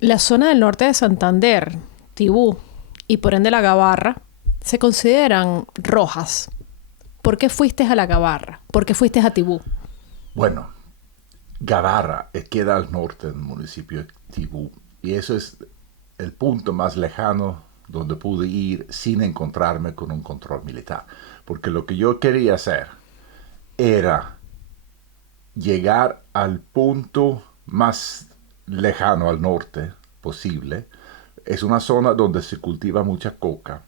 La zona del norte de Santander, Tibú y por ende la Gabarra se consideran rojas. ¿Por qué fuiste a la Gabarra? ¿Por qué fuiste a Tibú? Bueno, Gabarra queda al norte del municipio de Tibú y eso es el punto más lejano donde pude ir sin encontrarme con un control militar. Porque lo que yo quería hacer era llegar al punto más lejano al norte posible. Es una zona donde se cultiva mucha coca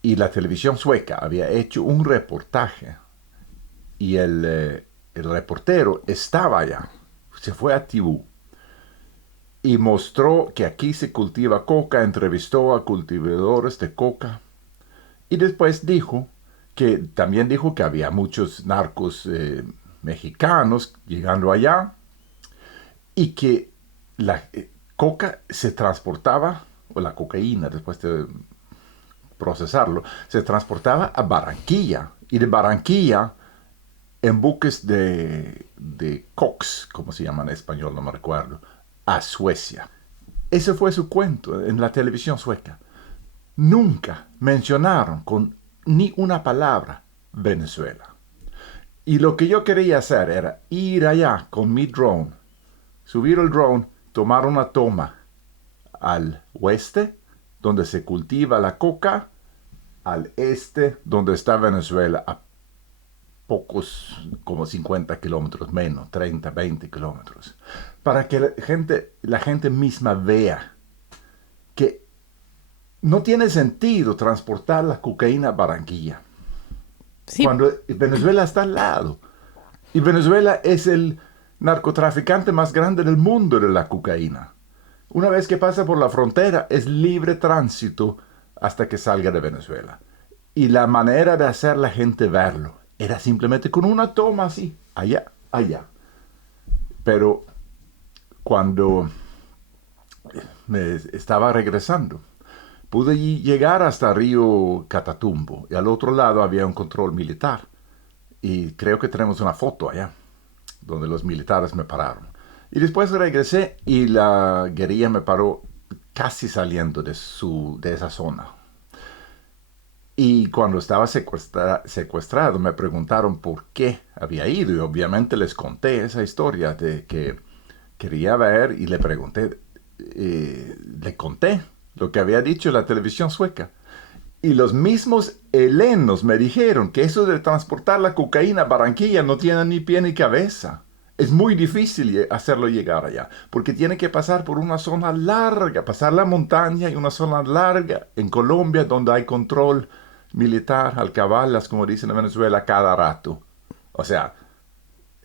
y la televisión sueca había hecho un reportaje y el reportero estaba allá, se fue a Tibú y mostró que aquí se cultiva coca, entrevistó a cultivadores de coca y después dijo que también dijo que había muchos narcos mexicanos llegando allá y que la coca se transportaba, o la cocaína después de procesarlo, se transportaba a Barranquilla y de Barranquilla en buques de Cox, como se llama en español, no me recuerdo, a Suecia. Ese fue su cuento en la televisión sueca. Nunca mencionaron con ni una palabra Venezuela. Y lo que yo quería hacer era ir allá con mi drone, subir el drone, tomar una toma al oeste, donde se cultiva la coca, al este, donde está Venezuela, a pocos, como 50 kilómetros menos, 30, 20 kilómetros, para que la gente misma vea que no tiene sentido transportar la cocaína a Barranquilla, Sí. cuando Venezuela está al lado. Y Venezuela es el narcotraficante más grande del mundo de la cocaína. Una vez que pasa por la frontera, es libre tránsito hasta que salga de Venezuela. Y la manera de hacer la gente verlo era simplemente con una toma así, allá, allá. Pero cuando me estaba regresando, pude llegar hasta Río Catatumbo y al otro lado había un control militar. Y creo que tenemos una foto allá, donde los militares me pararon. Y después regresé y la guerrilla me paró casi saliendo de esa zona. Y cuando estaba secuestrado me preguntaron por qué había ido y obviamente les conté esa historia de que quería ver y le pregunté, le conté lo que había dicho la televisión sueca. Y los mismos helenos me dijeron que eso de transportar la cocaína a Barranquilla no tiene ni pie ni cabeza. Es muy difícil hacerlo llegar allá, porque tiene que pasar por una zona larga, pasar la montaña y una zona larga en Colombia donde hay control militar, alcabalas, como dicen en Venezuela, cada rato. O sea,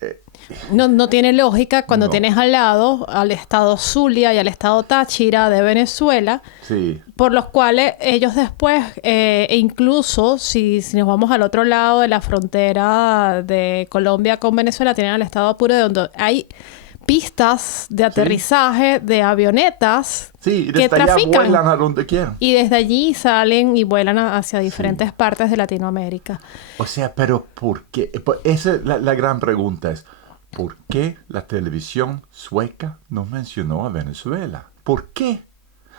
eh, No tiene lógica cuando no, tienes al lado al estado Zulia y al estado Táchira de Venezuela, sí, por los cuales ellos después, e incluso si nos vamos al otro lado de la frontera de Colombia con Venezuela, tienen el estado Apure donde hay pistas de sí, aterrizaje de avionetas sí, y que desde allá trafican vuelan a donde quieran. y desde allí salen y vuelan hacia Sí. diferentes partes de Latinoamérica. O sea, pero ¿por qué? Esa es la gran pregunta es, ¿por qué la televisión sueca no mencionó a Venezuela? ¿Por qué?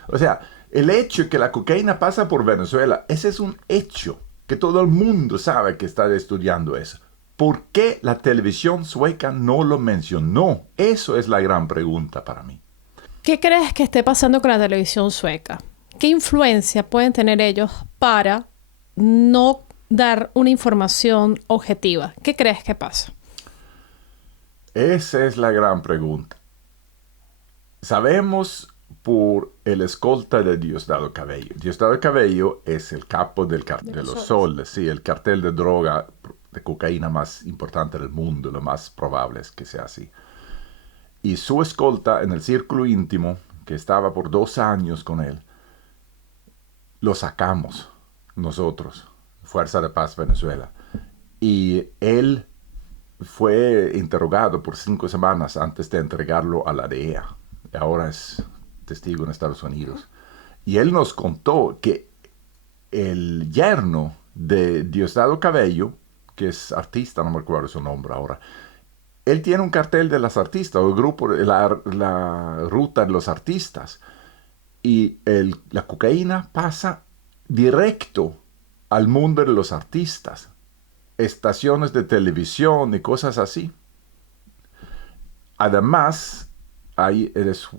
O sea, el hecho que la cocaína pasa por Venezuela, ese es un hecho que todo el mundo sabe que está estudiando eso. ¿Por qué la televisión sueca no lo mencionó? Eso es la gran pregunta para mí. ¿Qué crees que esté pasando con la televisión sueca? ¿Qué influencia pueden tener ellos para no dar una información objetiva? ¿Qué crees que pasa? Esa es la gran pregunta. Sabemos por el escolta de Diosdado Cabello. Diosdado Cabello es el capo De de los los soles. soles, sí, el cartel de droga, de cocaína más importante del mundo, lo más probable es que sea así. Y su escolta en el círculo íntimo, que estaba por 2 años con él, lo sacamos nosotros, Fuerza de Paz Venezuela. Y él fue interrogado por 5 semanas antes de entregarlo a la DEA. Ahora es testigo en Estados Unidos. Y él nos contó que el yerno de Diosdado Cabello, que es artista, no me acuerdo su nombre ahora, Él tiene un cartel de los artistas, o el grupo, la ruta de los artistas. Y la cocaína pasa directo al mundo de los artistas. Estaciones de televisión y cosas así. Además, hay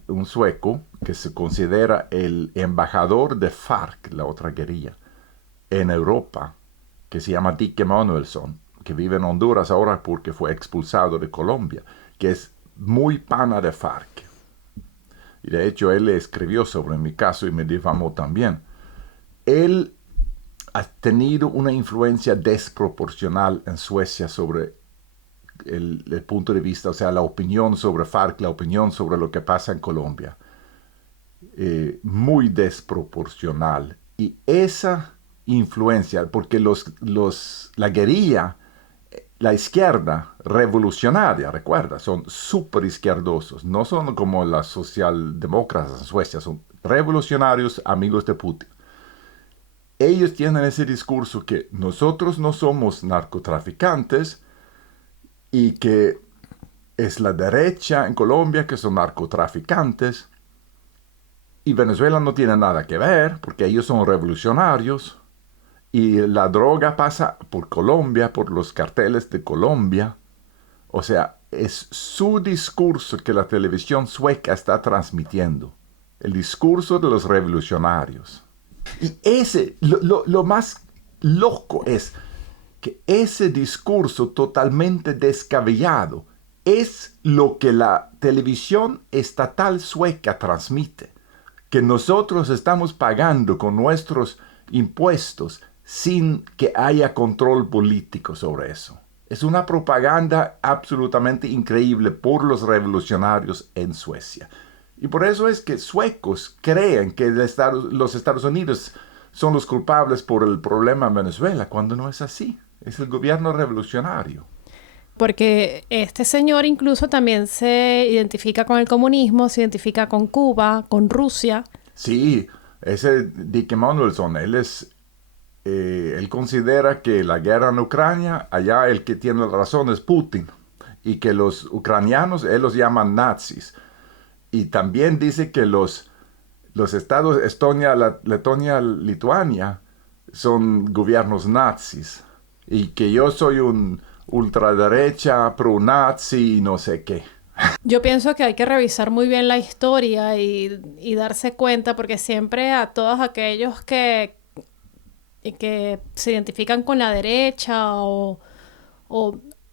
un sueco que se considera el embajador de FARC, la otra guerrilla, en Europa, que se llama Dick Emanuelsson, que vive en Honduras ahora porque fue expulsado de Colombia, que es muy pana de FARC. Y de hecho él escribió sobre mi caso y me difamó también. Él ha tenido una influencia desproporcional en Suecia sobre el punto de vista, o sea, la opinión sobre FARC, la opinión sobre lo que pasa en Colombia. Muy desproporcional. Y esa influencia, porque la guerrilla, la izquierda revolucionaria, recuerda, son súper izquierdosos. No son como las socialdemócratas en Suecia, son revolucionarios amigos de Putin. Ellos tienen ese discurso que nosotros no somos narcotraficantes y que es la derecha en Colombia que son narcotraficantes. Y Venezuela no tiene nada que ver porque ellos son revolucionarios. Y la droga pasa por Colombia, por los carteles de Colombia. O sea, es su discurso que la televisión sueca está transmitiendo. El discurso de los revolucionarios. Y lo más loco es que ese discurso totalmente descabellado es lo que la televisión estatal sueca transmite. Que nosotros estamos pagando con nuestros impuestos sin que haya control político sobre eso. Es una propaganda absolutamente increíble por los revolucionarios en Suecia. Y por eso es que suecos creen que los Estados Unidos son los culpables por el problema en Venezuela, cuando no es así. Es el gobierno revolucionario. Porque este señor incluso también se identifica con el comunismo, se identifica con Cuba, con Rusia. Sí, ese Dick Emanuelsson, él considera que la guerra en Ucrania, allá el que tiene la razón es Putin, y que los ucranianos, él los llama nazis. Y también dice que los estados Estonia, Letonia, Lituania son gobiernos nazis. Y que yo soy un ultraderecha, pro-nazi y no sé qué. Yo pienso que hay que revisar muy bien la historia y darse cuenta, porque siempre a todos aquellos que se identifican con la derecha o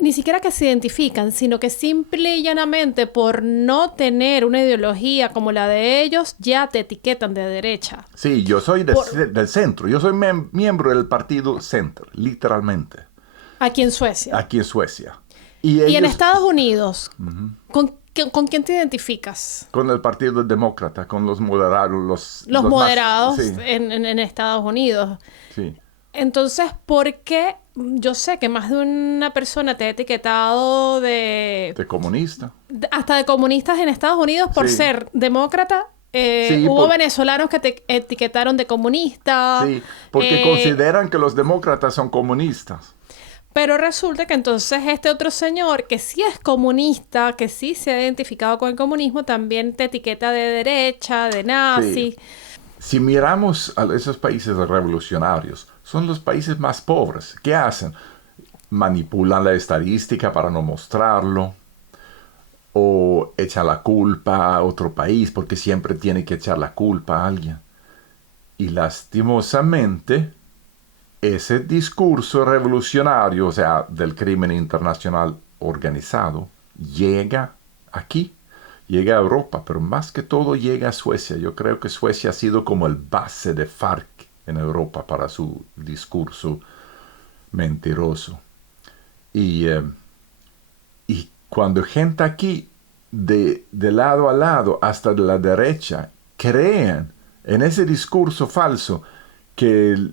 ni siquiera que se identifican, sino que simple y llanamente por no tener una ideología como la de ellos, ya te etiquetan de derecha. Sí, yo soy del centro. Yo soy miembro del partido Center, literalmente. Aquí en Suecia. Aquí en Suecia. Y en Estados Unidos, ¿con quién te identificas? Con el Partido Demócrata, con los moderados. Los moderados sí. en Estados Unidos. Sí. Entonces, ¿por qué? Yo sé que más de una persona te ha etiquetado de comunista. Hasta de comunistas en Estados Unidos por ser demócrata. Hubo venezolanos que te etiquetaron de comunista. Sí, porque consideran que los demócratas son comunistas. Pero resulta que entonces este otro señor, que sí es comunista, que sí se ha identificado con el comunismo, también te etiqueta de derecha, de nazi. Sí. Si miramos a esos países revolucionarios, son los países más pobres. ¿Qué hacen? Manipulan la estadística para no mostrarlo, o echan la culpa a otro país, porque siempre tiene que echar la culpa a alguien. Y lastimosamente, ese discurso revolucionario, o sea, del crimen internacional organizado, llega aquí, llega a Europa, pero más que todo llega a Suecia. Yo creo que Suecia ha sido como el base de FARC en Europa para su discurso mentiroso. Y cuando gente aquí, de lado a lado, hasta de la derecha, creen en ese discurso falso que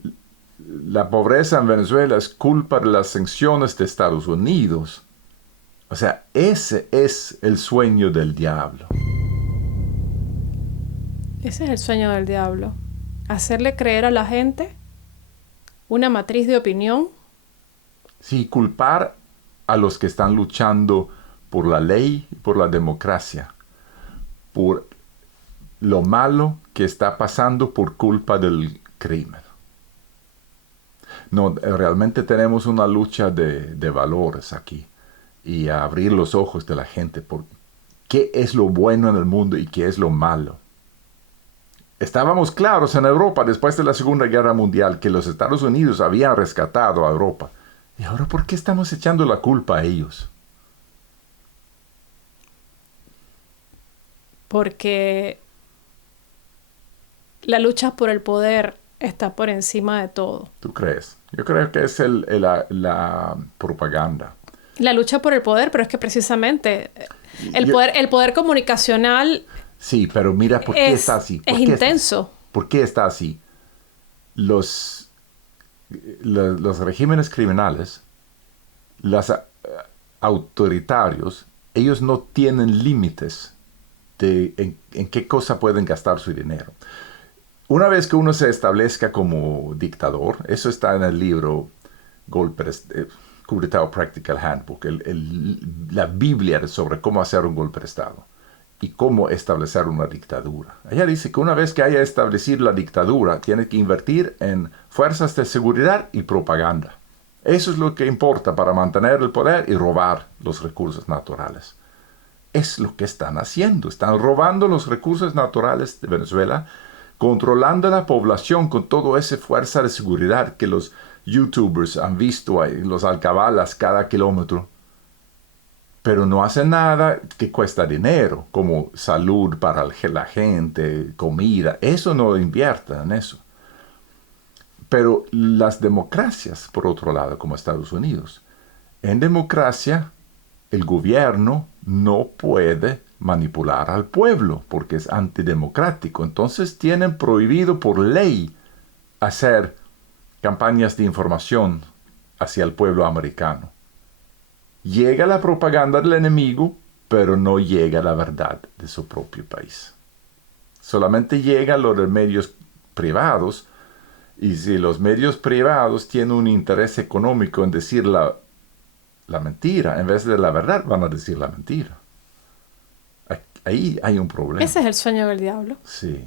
la pobreza en Venezuela es culpa de las sanciones de Estados Unidos. O sea, ese es el sueño del diablo. Ese es el sueño del diablo. Hacerle creer a la gente una matriz de opinión. Sí, culpar a los que están luchando por la ley y por la democracia, por lo malo que está pasando por culpa del crimen. No, realmente tenemos una lucha de valores aquí y a abrir los ojos de la gente por qué es lo bueno en el mundo y qué es lo malo. Estábamos claros en Europa después de la Segunda Guerra Mundial que los Estados Unidos habían rescatado a Europa. ¿Y ahora por qué estamos echando la culpa a ellos? Porque la lucha por el poder está por encima de todo. ¿Tú crees? Yo creo que es la propaganda. La lucha por el poder, pero es que precisamente el poder comunicacional Sí, pero mira, ¿por qué está así? es intenso. ¿Por qué está así? Los regímenes criminales, los autoritarios, ellos no tienen límites de en qué cosa pueden gastar su dinero. Una vez que uno se establezca como dictador, eso está en el libro Coup d'État Practical Handbook, la Biblia sobre cómo hacer un golpe de Estado y cómo establecer una dictadura. Ella dice que una vez que haya establecido la dictadura, tiene que invertir en fuerzas de seguridad y propaganda. Eso es lo que importa para mantener el poder y robar los recursos naturales. Es lo que están haciendo. Están robando los recursos naturales de Venezuela, controlando la población con toda esa fuerza de seguridad que los youtubers han visto ahí, los alcabalas cada kilómetro. Pero no hacen nada que cuesta dinero, como salud para la gente, comida. Eso no invierten en eso. Pero las democracias, por otro lado, como Estados Unidos, en democracia el gobierno no puede manipular al pueblo porque es antidemocrático. Entonces tienen prohibido por ley hacer campañas de información hacia el pueblo americano. Llega la propaganda del enemigo, pero no llega la verdad de su propio país. Solamente llega lo de medios privados, y si los medios privados tienen un interés económico en decir la mentira, en vez de la verdad, van a decir la mentira. Ahí hay un problema. Ese es el sueño del diablo. Sí,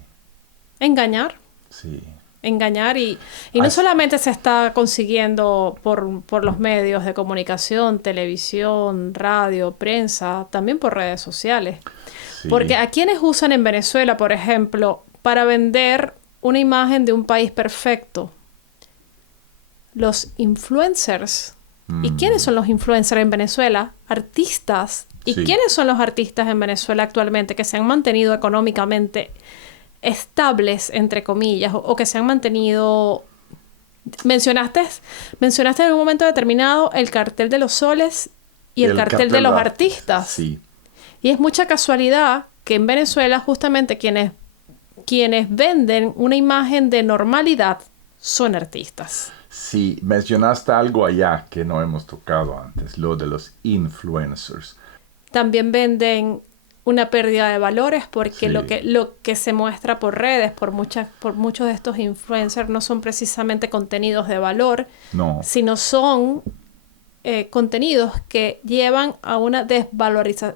Engañar. sí. Engañar y no solamente se está consiguiendo por los medios de comunicación, televisión, radio, prensa, también por redes sociales. Sí. Porque a quienes usan en Venezuela, por ejemplo, para vender una imagen de un país perfecto, los influencers. ¿Y quiénes son los influencers en Venezuela? Artistas. ¿Y Sí. quiénes son los artistas en Venezuela actualmente que se han mantenido económicamente estables, entre comillas, o que se han mantenido... Mencionaste en un momento determinado el cartel de los soles y el cartel de los artistas. Sí. Y es mucha casualidad que en Venezuela justamente quienes venden una imagen de normalidad son artistas. Sí, mencionaste algo allá que no hemos tocado antes, lo de los influencers. También venden una pérdida de valores porque Sí. lo que se muestra por redes, por muchos de estos influencers no son precisamente contenidos de valor, No. sino son contenidos que llevan a una desvalorización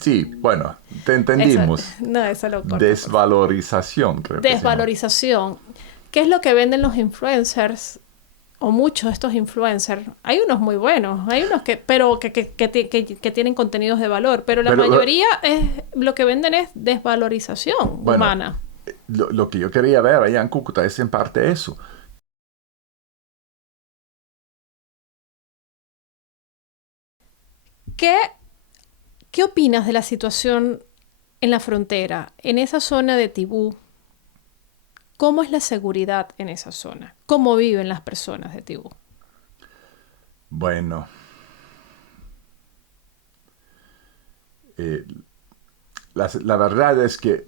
Sí, bueno, te entendimos. No, eso lo corto. Desvalorización, creo que se llama. Desvalorización. ¿Qué es lo que venden los influencers? O muchos de estos influencers. Hay unos muy buenos, hay unos que tienen contenidos de valor, pero la mayoría lo que venden es desvalorización humana. Lo que yo quería ver allá en Cúcuta es en parte eso. ¿Qué opinas de la situación en la frontera, en esa zona de Tibú? ¿Cómo es la seguridad en esa zona? ¿Cómo viven las personas de Tibú? Bueno, la verdad es que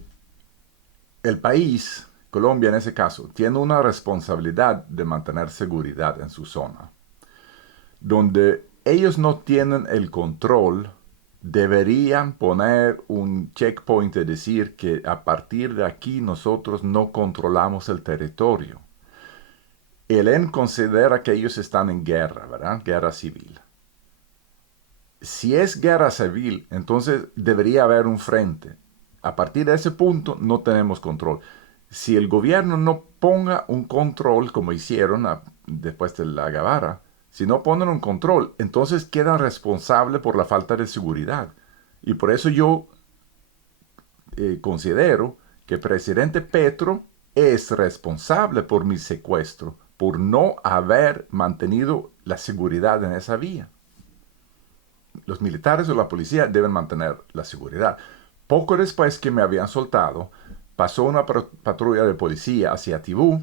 el país, Colombia en ese caso, tiene una responsabilidad de mantener seguridad en su zona. Donde ellos no tienen el control, deberían poner un checkpoint de decir que a partir de aquí nosotros no controlamos el territorio. El ELN considera que ellos están en guerra, ¿verdad? Guerra civil. Si es guerra civil, entonces debería haber un frente. A partir de ese punto no tenemos control. Si el gobierno no ponga un control, como hicieron después de la Guevara, si no ponen un control, entonces quedan responsables por la falta de seguridad. Y por eso yo considero que el presidente Petro es responsable por mi secuestro, por no haber mantenido la seguridad en esa vía. Los militares o la policía deben mantener la seguridad. Poco después que me habían soltado, pasó una patrulla de policía hacia Tibú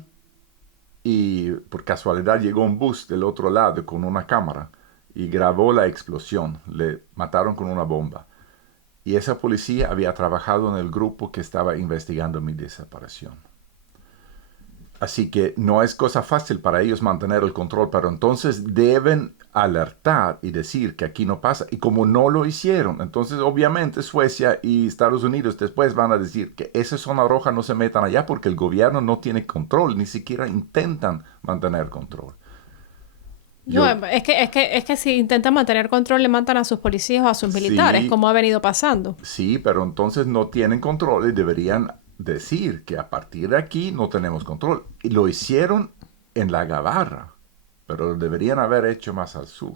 y por casualidad llegó un bus del otro lado con una cámara y grabó la explosión. Le mataron con una bomba. Y esa policía había trabajado en el grupo que estaba investigando mi desaparición. Así que no es cosa fácil para ellos mantener el control, pero entonces deben alertar y decir que aquí no pasa. Y como no lo hicieron, entonces obviamente Suecia y Estados Unidos después van a decir que esa zona roja no se metan allá porque el gobierno no tiene control, ni siquiera intentan mantener control. No, es que si intentan mantener control, le matan a sus policías o a sus militares, Sí, como ha venido pasando. sí, pero entonces no tienen control y deberían decir que a partir de aquí no tenemos control. Y lo hicieron en la Gavarra, pero lo deberían haber hecho más al sur.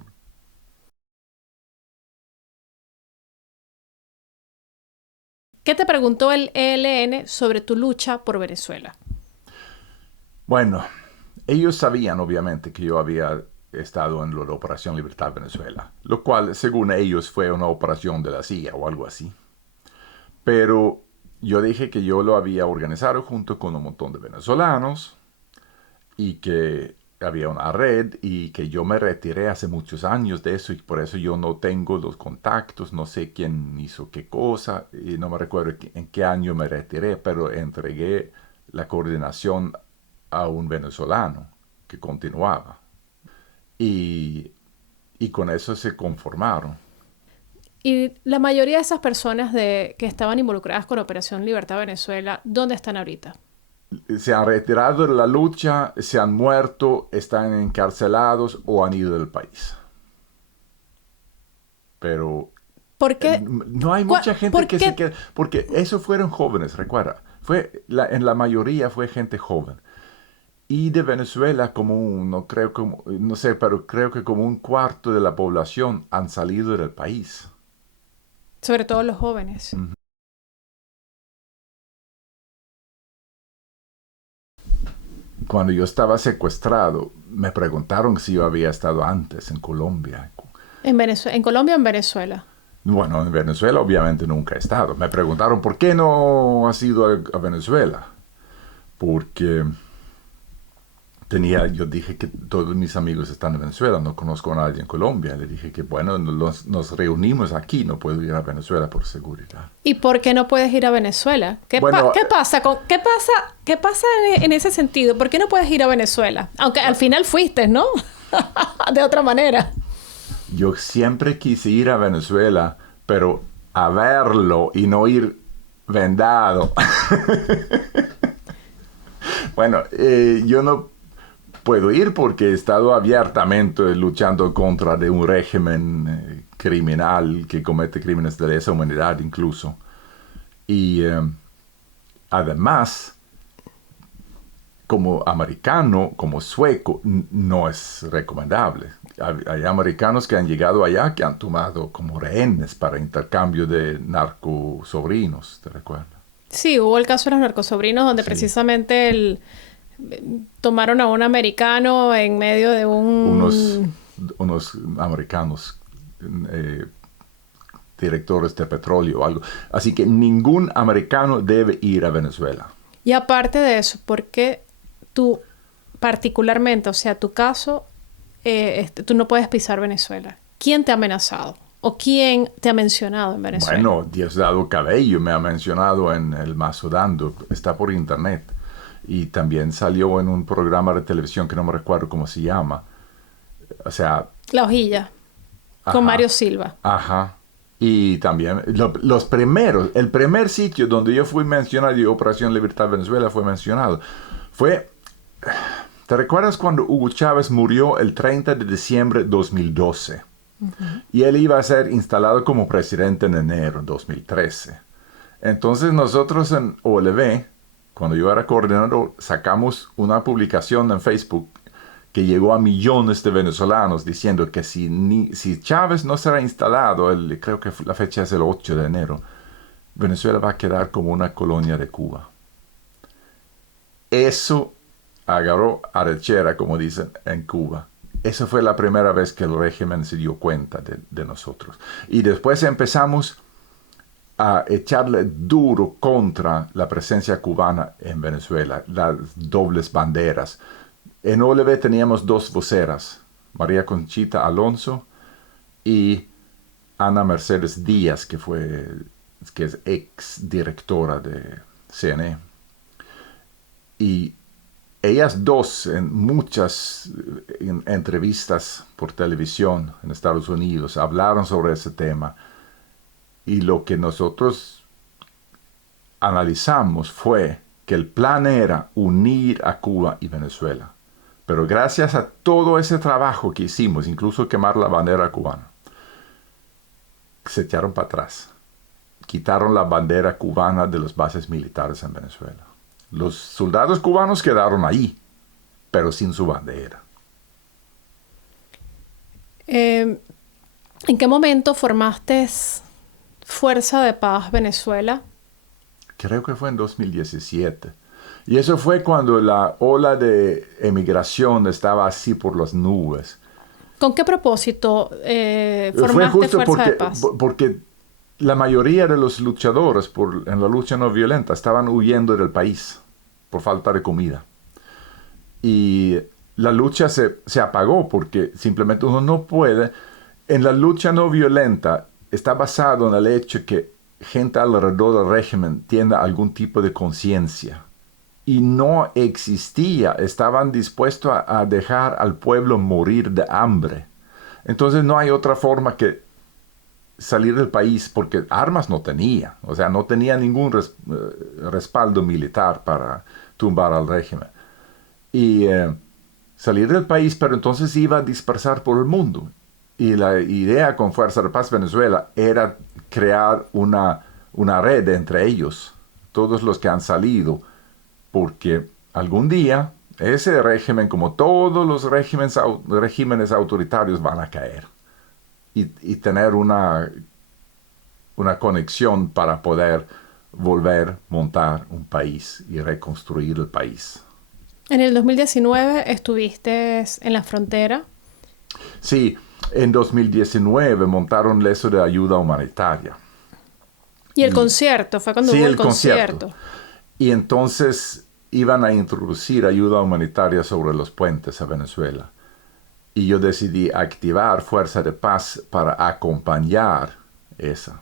¿Qué te preguntó el ELN sobre tu lucha por Venezuela? Bueno, ellos sabían obviamente que yo había estado en la Operación Libertad Venezuela, lo cual según ellos fue una operación de la CIA o algo así. Pero yo dije que yo lo había organizado junto con un montón de venezolanos y que había una red y que yo me retiré hace muchos años de eso y por eso yo no tengo los contactos, no sé quién hizo qué cosa y no me recuerdo en qué año me retiré, pero entregué la coordinación a un venezolano que continuaba y, y con eso se conformaron. Y la mayoría de esas personas que estaban involucradas con Operación Libertad Venezuela, ¿dónde están ahorita? Se han retirado de la lucha, se han muerto, están encarcelados o han ido del país. Pero ¿Por qué? no hay mucha gente ¿Por que se qué? queda, porque esos fueron jóvenes, recuerda, en la mayoría fue gente joven. Y de Venezuela no creo como, no sé, pero creo que como un cuarto de la población han salido del país. Sobre todo los jóvenes. Cuando yo estaba secuestrado, me preguntaron si yo había estado antes en Colombia. En Colombia o en Venezuela. Bueno, en Venezuela obviamente nunca he estado. Me preguntaron por qué no has ido a Venezuela. Porque yo dije que todos mis amigos están en Venezuela, no conozco a nadie en Colombia. Le dije que bueno, nos reunimos aquí, no puedo ir a Venezuela por seguridad. ¿Y por qué no puedes ir a Venezuela? Bueno, ¿Qué pasa qué pasa en ese sentido? ¿Por qué no puedes ir a Venezuela? Aunque al final fuiste, ¿no? De otra manera. yo siempre quise ir a Venezuela, pero a verlo y no ir vendado. Bueno, yo no puedo ir porque he estado abiertamente luchando contra de un régimen criminal que comete crímenes de lesa humanidad incluso. Y además, como americano, como sueco, no es recomendable. Hay americanos que han llegado allá que han tomado como rehenes para intercambio de narcosobrinos, ¿te recuerdas? Sí, hubo el caso de los narcosobrinos donde Sí. precisamente tomaron a un americano en medio de Unos americanos directores de petróleo o algo. Así que ningún americano debe ir a Venezuela. Y aparte de eso, ¿por qué tú particularmente, o sea, tu caso, tú no puedes pisar Venezuela? ¿Quién te ha amenazado? ¿O quién te ha mencionado en Venezuela? Bueno, Diosdado Cabello me ha mencionado en El Mazo Dando, está por internet. Y también salió en un programa de televisión que no me recuerdo cómo se llama. O sea... La Hojilla, Ajá, con Mario Silva. Ajá. Y también el primer sitio donde yo fui mencionado y Operación Libertad Venezuela fue mencionado, fue... ¿Te recuerdas cuando Hugo Chávez murió el 30 de diciembre de 2012? Y él iba a ser instalado como presidente en enero de 2013. Entonces nosotros en OLV, cuando yo era coordinador, sacamos una publicación en Facebook que llegó a millones de venezolanos diciendo que si Chávez no será instalado, creo que la fecha es el 8 de enero, Venezuela va a quedar como una colonia de Cuba. Eso agarró arrechera, como dicen, en Cuba. Esa fue la primera vez que el régimen se dio cuenta de nosotros. Y después empezamos a echarle duro contra la presencia cubana en Venezuela, las dobles banderas. En OLV teníamos dos voceras, María Conchita Alonso y Ana Mercedes Díaz, que es ex directora de CNE. Y ellas dos, en muchas entrevistas por televisión en Estados Unidos, hablaron sobre ese tema. Y lo que nosotros analizamos fue que el plan era unir a Cuba y Venezuela. Pero gracias a todo ese trabajo que hicimos, incluso quemar la bandera cubana, se echaron para atrás. Quitaron la bandera cubana de las bases militares en Venezuela. Los soldados cubanos quedaron ahí, pero sin su bandera. ¿En qué momento formaste Fuerza de Paz Venezuela? Creo que fue en 2017. Y eso fue cuando la ola de emigración estaba así por las nubes. ¿Con qué propósito formaste fue justo Fuerza de Paz? porque la mayoría de los luchadores en la lucha no violenta estaban huyendo del país por falta de comida. Y la lucha se apagó porque simplemente uno no puede. En la lucha no violenta está basado en el hecho que gente alrededor del régimen tiene algún tipo de conciencia. Y no existía, estaban dispuestos a dejar al pueblo morir de hambre. Entonces no hay otra forma que salir del país, porque armas no tenía, o sea, no tenía ningún respaldo militar para tumbar al régimen. Y salir del país, pero entonces iba a dispersar por el mundo. Y la idea con Fuerza de Paz Venezuela era crear una red entre ellos, todos los que han salido, porque algún día ese régimen, como todos los regímenes autoritarios, van a caer. Y tener una conexión para poder volver a montar un país y reconstruir el país. En el 2019 estuviste en la frontera. Sí, en 2019 montaron eso de ayuda humanitaria. Y el concierto, fue cuando hubo el concierto. Y entonces iban a introducir ayuda humanitaria sobre los puentes a Venezuela. Y yo decidí activar Fuerza de Paz para acompañar esa.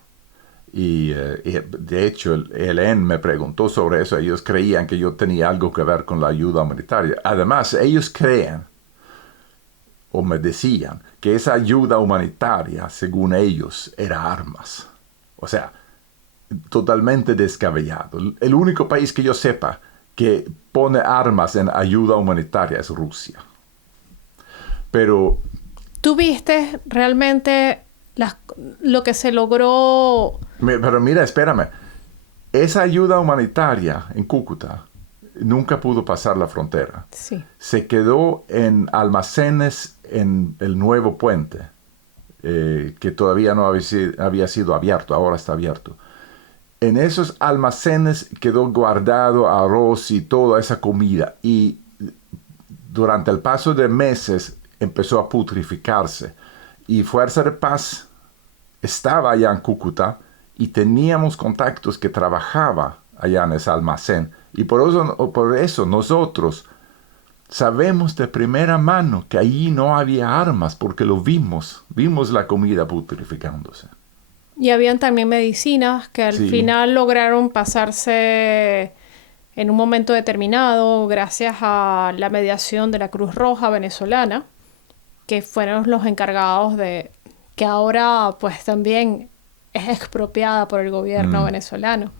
Y de hecho el ELN me preguntó sobre eso. Ellos creían que yo tenía algo que ver con la ayuda humanitaria. Además, ellos creen, o me decían, que esa ayuda humanitaria, según ellos, era armas. O sea, totalmente descabellado. El único país que yo sepa que pone armas en ayuda humanitaria es Rusia. Pero ¿tú viste realmente lo que se logró? Pero mira, espérame. Esa ayuda humanitaria en Cúcuta nunca pudo pasar la frontera. Sí. Se quedó en almacenes en el nuevo puente, que todavía no había sido abierto, ahora está abierto. En esos almacenes quedó guardado arroz y toda esa comida. Y durante el paso de meses empezó a putrificarse. Y Fuerza de Paz estaba allá en Cúcuta y teníamos contactos que trabajaba allá en ese almacén. Y por eso nosotros sabemos de primera mano que allí no había armas, porque lo vimos la comida putrificándose. Y habían también medicinas que al final lograron pasarse en un momento determinado gracias a la mediación de la Cruz Roja venezolana, que fueron los encargados de que ahora pues también es expropiada por el gobierno venezolano.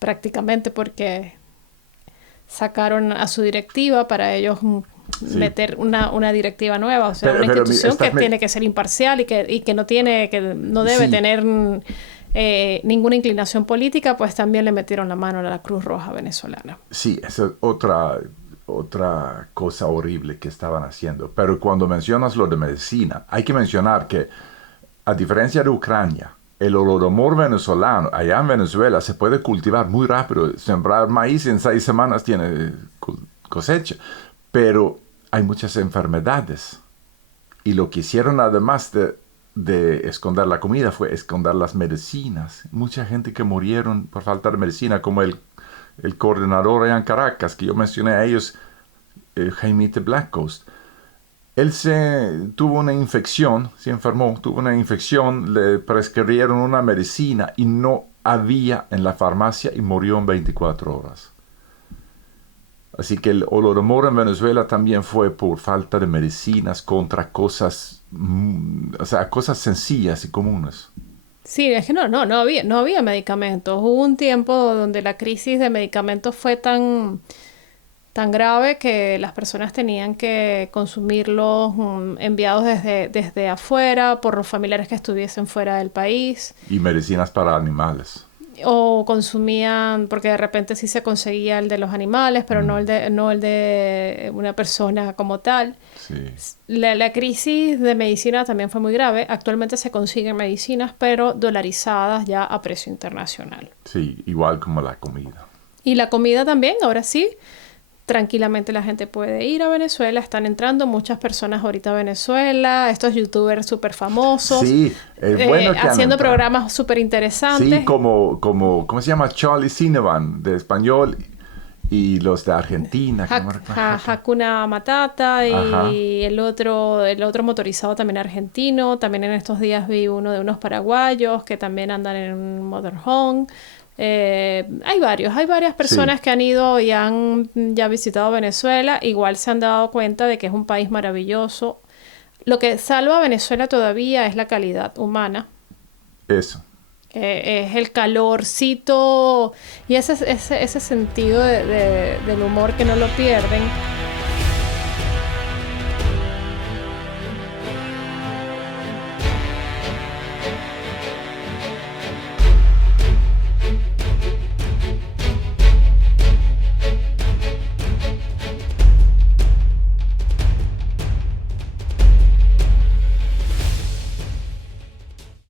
Prácticamente porque sacaron a su directiva para ellos Sí. meter una directiva nueva, o sea, Pero- una pero institución que estás me- tiene que ser imparcial y que no debe Sí. tener ninguna inclinación política, pues también le metieron la mano a la Cruz Roja venezolana. Sí, esa es otra cosa horrible que estaban haciendo. Pero cuando mencionas lo de medicina, hay que mencionar que, a diferencia de Ucrania, el holodomor venezolano, allá en Venezuela, se puede cultivar muy rápido. Sembrar maíz en 6 semanas tiene cosecha. Pero hay muchas enfermedades. Y lo que hicieron, además de esconder la comida, fue esconder las medicinas. Mucha gente que murieron por falta de medicina, como el coordinador allá en Caracas, que yo mencioné a ellos, Jaimite Black Coast. Él tuvo una infección, se enfermó, tuvo una infección, le prescribieron una medicina y no había en la farmacia y murió en 24 horas. Así que el holodomor en Venezuela también fue por falta de medicinas contra cosas, o sea, cosas sencillas y comunes. Sí, es que no había medicamentos. Hubo un tiempo donde la crisis de medicamentos fue tan grave que las personas tenían que consumirlos enviados desde afuera por los familiares que estuviesen fuera del país. Y medicinas para animales. O consumían, porque de repente sí se conseguía el de los animales, pero no el de una persona como tal. Sí. La crisis de medicina también fue muy grave. Actualmente se consiguen medicinas, pero dolarizadas ya a precio internacional. Sí, igual como la comida. Y la comida también, ahora sí. Tranquilamente la gente puede ir a Venezuela. Están entrando muchas personas ahorita a Venezuela. Estos youtubers súper famosos. Sí, es bueno que han haciendo entrado. programas súper interesantes. Sí, ¿cómo se llama? Charlie Cinevan, de español, y los de Argentina. que no me recuerdo. Hakuna Matata Ajá. y el otro motorizado también argentino. También en estos días vi uno de unos paraguayos que también andan en un motorhome. Hay varias personas Sí. que han ido y han ya visitado Venezuela. Igual se han dado cuenta de que es un país maravilloso. Lo que salva a Venezuela todavía es la calidad humana. Eso. Es el calorcito y ese sentido del humor que no lo pierden.